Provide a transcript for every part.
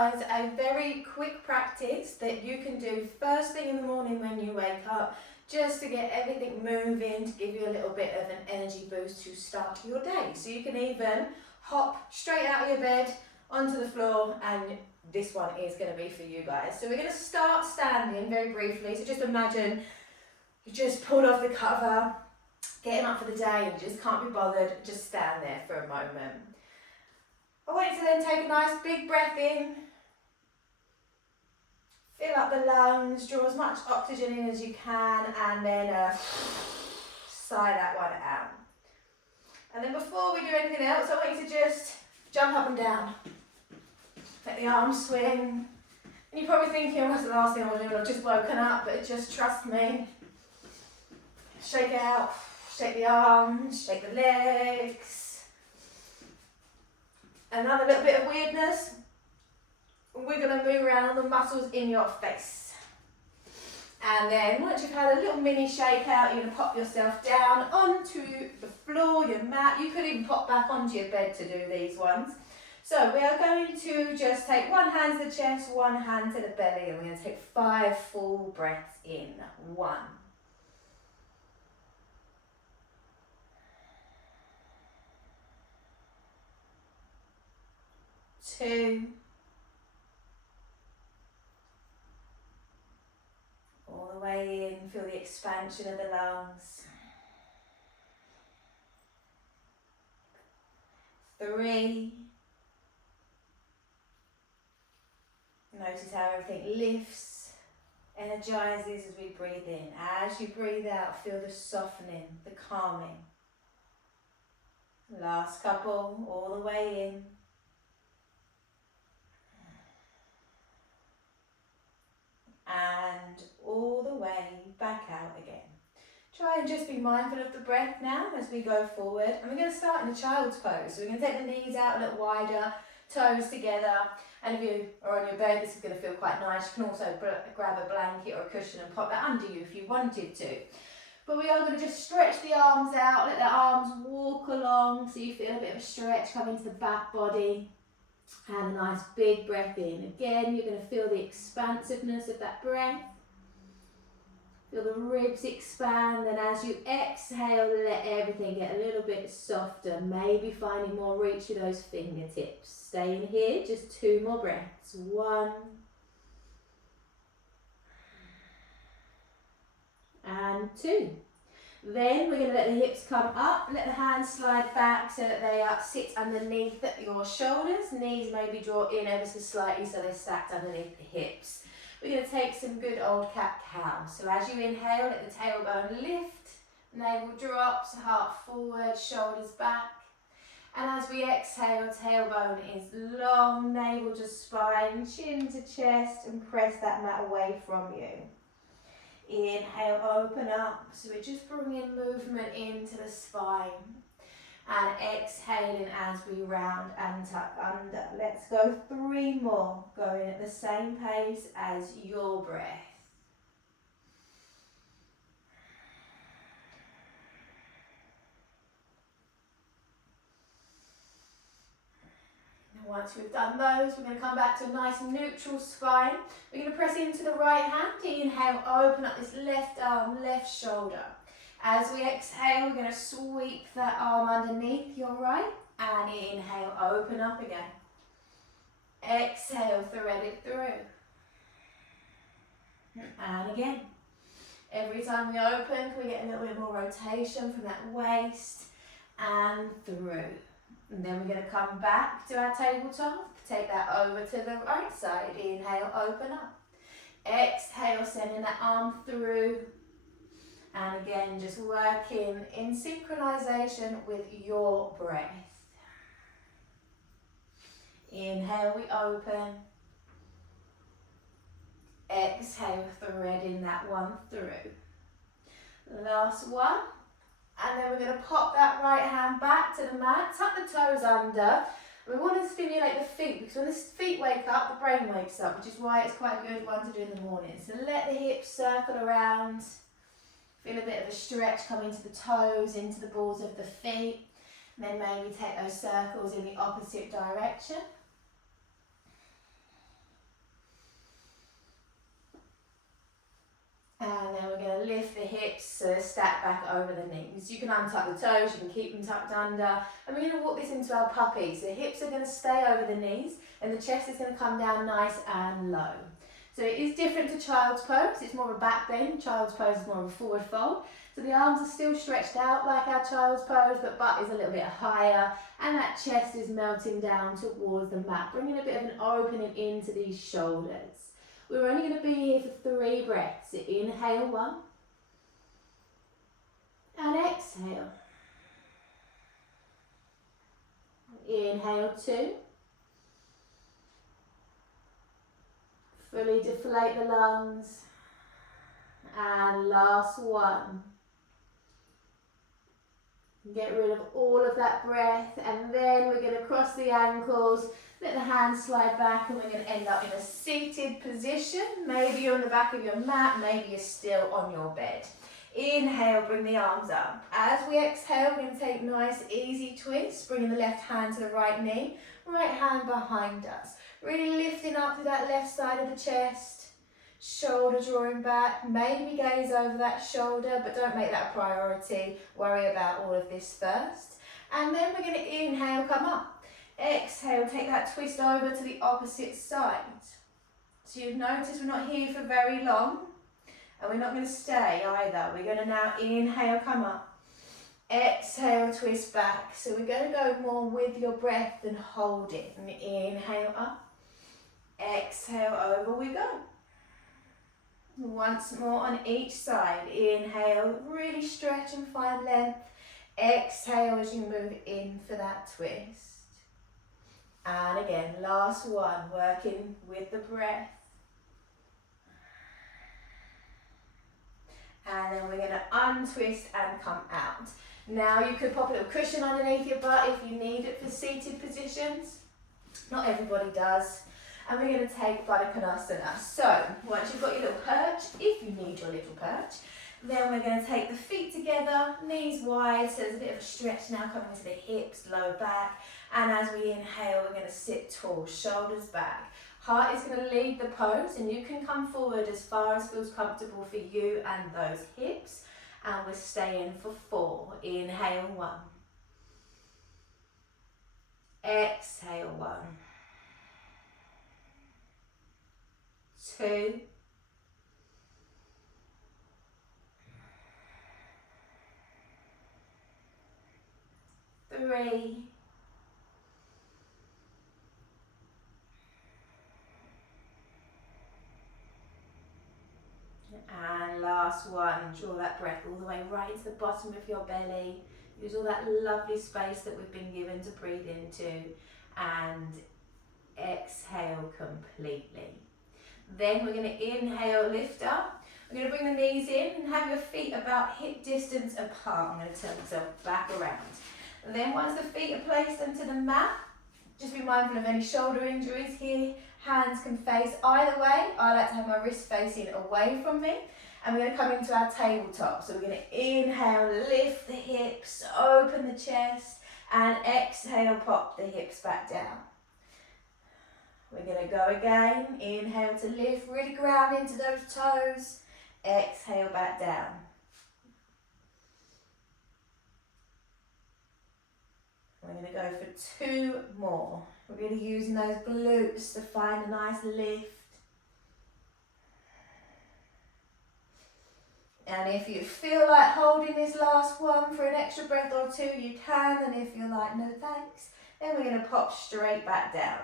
A very quick practice that you can do first thing in the morning when you wake up, just to get everything moving, to give you a little bit of an energy boost to start your day. So you can even hop straight out of your bed onto the floor, and this one is going to be for you guys. So we're going to start standing very briefly. So just imagine you just pulled off the cover, getting up for the day, and you just can't be bothered, just stand there for a moment. I want you to then take a nice big breath in. Fill up the lungs, draw as much oxygen in as you can, and then sigh that one out. And then before we do anything else, I want you to just jump up and down. Let the arms swing. And you're probably thinking, what's the last thing I want to do? I've just woken up, but just trust me. Shake it out, shake the arms, shake the legs. Another little bit of weirdness. We're going to move around all the muscles in your face. And then once you've had a little mini shake out, you're going to pop yourself down onto the floor, your mat. You could even pop back onto your bed to do these ones. So we are going to just take one hand to the chest, one hand to the belly, and we're going to take 5 full breaths in. 1. 2. All the way in, feel the expansion of the lungs. 3. Notice how everything lifts, energizes as we breathe in. As you breathe out, feel the softening, the calming. Last couple, all the way in. And all the way back out again. Try and just be mindful of the breath now as we go forward. And we're going to start in a child's pose. So we're going to take the knees out a little wider, toes together. And if you are on your bed, this is going to feel quite nice. You can also grab a blanket or a cushion and pop that under you if you wanted to. But we are going to just stretch the arms out, let the arms walk along so you feel a bit of a stretch come into the back body. And a nice big breath in. Again, you're going to feel the expansiveness of that breath. Feel the ribs expand, and as you exhale, let everything get a little bit softer. Maybe finding more reach with those fingertips. Stay in here, just 2 more breaths. 1. And 2. Then we're going to let the hips come up, let the hands slide back so that they sit underneath your shoulders. Knees maybe draw in ever so slightly so they're stacked underneath the hips. We're going to take some good old cat-cow. So as you inhale, let the tailbone lift, navel drops, heart forward, shoulders back. And as we exhale, tailbone is long, navel to spine, chin to chest, and press that mat away from you. Inhale, open up, so we're just bringing movement into the spine. And exhaling as we round and tuck under. Let's go 3 more, going at the same pace as your breath. Once we've done those, we're going to come back to a nice neutral spine. We're going to press into the right hand. Inhale, open up this left arm, left shoulder. As we exhale, we're going to sweep that arm underneath your right. And inhale, open up again. Exhale, thread it through. And again. Every time we open, we get a little bit more rotation from that waist and through. And then we're going to come back to our tabletop. Take that over to the right side. Inhale, open up. Exhale, sending that arm through. And again, just working in synchronization with your breath. Inhale, we open. Exhale, threading that one through. Last one. And then we're going to pop that right hand back to the mat, tuck the toes under. We want to stimulate the feet, because when the feet wake up, the brain wakes up, which is why it's quite a good one to do in the morning. So let the hips circle around. Feel a bit of a stretch come into the toes, into the balls of the feet. And then maybe take those circles in the opposite direction. hips stacked back over the knees. You can untuck the toes, you can keep them tucked under. And we're going to walk this into our puppy. So the hips are going to stay over the knees and the chest is going to come down nice and low. So it is different to child's pose. It's more of a back bend. Child's pose is more of a forward fold. So the arms are still stretched out like our child's pose, but butt is a little bit higher and that chest is melting down towards the mat, bringing a bit of an opening into these shoulders. We're only going to be here for 3 breaths. So inhale 1 and exhale. Inhale 2. Fully deflate the lungs. And last 1. Get rid of all of that breath, and then we're going to cross the ankles, let the hands slide back, and we're going to end up in a seated position. Maybe you're on the back of your mat, maybe you're still on your bed. Inhale, bring the arms up. As we exhale, we're going to take nice easy twists, bringing the left hand to the right knee, right hand behind us. Really lifting up to that left side of the chest. Shoulder drawing back, maybe gaze over that shoulder, but don't make that a priority. Worry about all of this first. And then we're going to inhale, come up. Exhale, take that twist over to the opposite side. So you've noticed we're not here for very long, and we're not going to stay either. We're going to now inhale, come up. Exhale, twist back. So we're going to go more with your breath than hold it. And inhale up. Exhale, over we go. Once more on each side. Inhale, really stretch and find length. Exhale as you move in for that twist. And again, last one, working with the breath. And then we're going to untwist and come out. Now you could pop a little cushion underneath your butt if you need it for seated positions. Not everybody does. And we're going to take Baddha Konasana. So, once you've got your little perch, if you need your little perch, then we're going to take the feet together, knees wide, so there's a bit of a stretch now coming to the hips, lower back. And as we inhale, we're going to sit tall, shoulders back. Heart is going to lead the pose, and you can come forward as far as feels comfortable for you and those hips. And we're staying for 4. Inhale 1. Exhale 1. 2, 3, 'And last one, draw that breath all the way right into the bottom of your belly. Use all that lovely space that we've been given to breathe into, and exhale completely. Then we're going to inhale, lift up. We're going to bring the knees in and have your feet about hip distance apart. I'm going to turn myself back around. And then once the feet are placed onto the mat, just be mindful of any shoulder injuries here. Hands can face either way. I like to have my wrist facing away from me. And we're going to come into our tabletop. So we're going to inhale, lift the hips, open the chest, and exhale, pop the hips back down. We're going to go again. Inhale to lift, really ground into those toes. Exhale back down. We're going to go for 2 more. We're really using those glutes to find a nice lift. And if you feel like holding this last one for an extra breath or 2, you can. And if you're like, no thanks, then we're going to pop straight back down.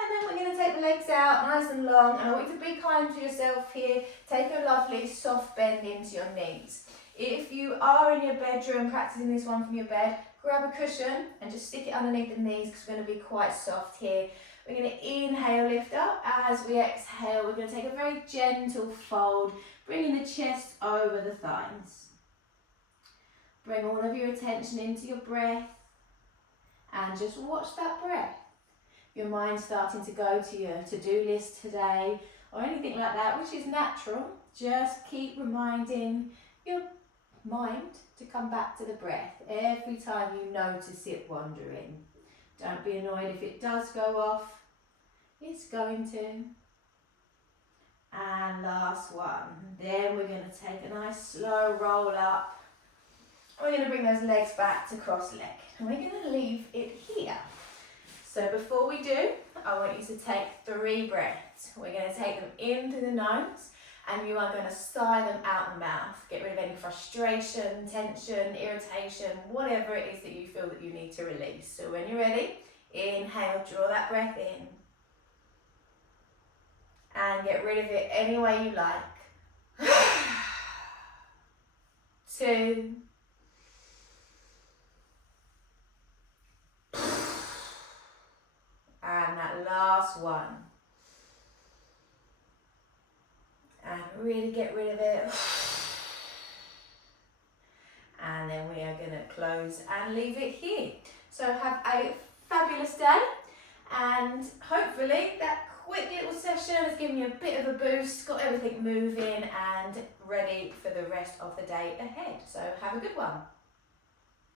And then we're going to take the legs out nice and long. And I want you to be kind to yourself here. Take a lovely soft bend into your knees. If you are in your bedroom practicing this one from your bed, grab a cushion and just stick it underneath the knees because it's going to be quite soft here. We're going to inhale, lift up. As we exhale, we're going to take a very gentle fold, bringing the chest over the thighs. Bring all of your attention into your breath and just watch that breath. Your mind starting to go to your to-do list today or anything like that, which is natural. Just keep reminding your mind to come back to the breath every time you notice it wandering. Don't be annoyed if it does go off. It's going to. And last one. Then we're going to take a nice slow roll up. We're going to bring those legs back to cross leg. And we're going to leave it here. So before we do, I want you to take 3 breaths. We're going to take them in through the nose and you are going to sigh them out the mouth. Get rid of any frustration, tension, irritation, whatever it is that you feel that you need to release. So when you're ready, inhale, draw that breath in. And get rid of it any way you like. 2. And that last one. And really get rid of it. And then we are going to close and leave it here. So have a fabulous day. And hopefully that quick little session has given you a bit of a boost, got everything moving and ready for the rest of the day ahead. So have a good one.